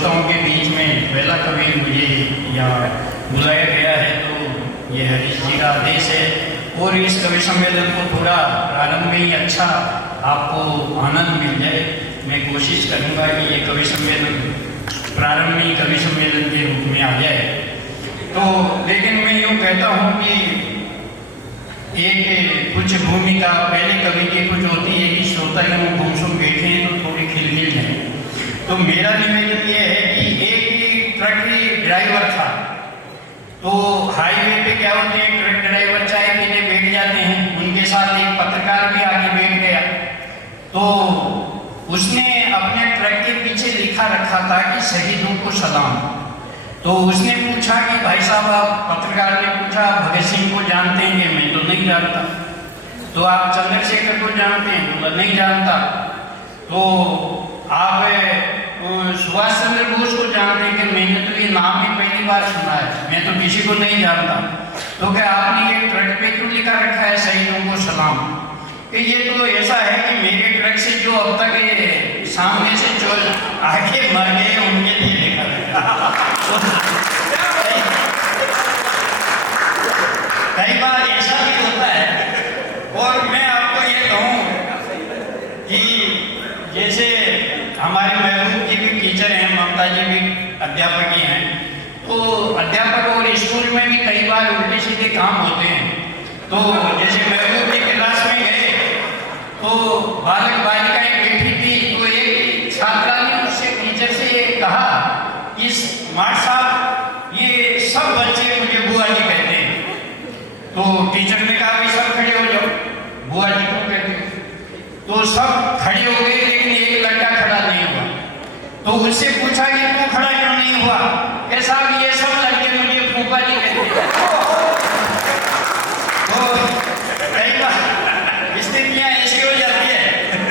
श्रोताओं के बीच में पहला कवि मुझे यहाँ बुलाया गया है, तो ये हरीश जी का आदेश है। और इस कवि सम्मेलन को थोड़ा प्रारंभ में ही अच्छा आपको आनंद मिल जाए, मैं कोशिश करूँगा कि ये कवि सम्मेलन प्रारंभ में ही कवि सम्मेलन के रूप में आ जाए। तो लेकिन मैं यूँ कहता हूँ कि एक कुछ भूमिका पहले कवि की कुछ होती है कि श्रोता यूँ गुमसुम बैठे हैं तो थोड़ी खिलखिल जाए। तो मेरा निवेदन ये है कि एक ट्रक ड्राइवर था, तो हाईवे पे क्या होते हैं, ट्रक ड्राइवर चाय पीने बैठ जाते हैं, उनके साथ एक पत्रकार भी आगे बैठ गया। तो उसने अपने ट्रक के पीछे लिखा रखा था कि शहीदों को सलाम। तो उसने पूछा कि भाई साहब, आप पत्रकार ने पूछा भगत सिंह को जानते हैं? मैं तो नहीं जानता। तो आप चंद्रशेखर को जानते हैं? बोला नहीं जानता। तो आप सुभाष चंद्र बोस को जानते हैं? कि मैंने तो ये नाम ही पहली बार सुना है, मैं तो किसी को नहीं जानता। तो क्या आपने ये ट्रक पे क्यों लिखा रखा है शहीदों को सलाम? कि ये तो ऐसा है कि मेरे ट्रक से जो अब तक ये सामने से जो आगे मर गए उनके लिए लिखा रखा। कई बार ऐसा भी होता है। और मैं आपको ये कहूँ कि जैसे हमारे महबूब जी भी टीचर हैं, ममता जी भी अध्यापक ही हैं, तो अध्यापक और स्कूल में भी कई बार उल्टे सीधे काम होते हैं। तो जैसे महबूब जी क्लास में गए तो बालक बालिकाएं बैठी थी, तो एक छात्रा ने उससे टीचर से कहा कि मास्टर साहब, ये सब बच्चे मुझे बुआ जी कहते हैं। तो टीचर ने कहा भाई सब खड़े हो जाओ, बुआ जी को कहते हैं। तो सब खड़े हो गए, लेकिन एक लड़का खड़ा नहीं हुआ। तो उससे पूछा कि तू खड़ा क्यों नहीं हुआ?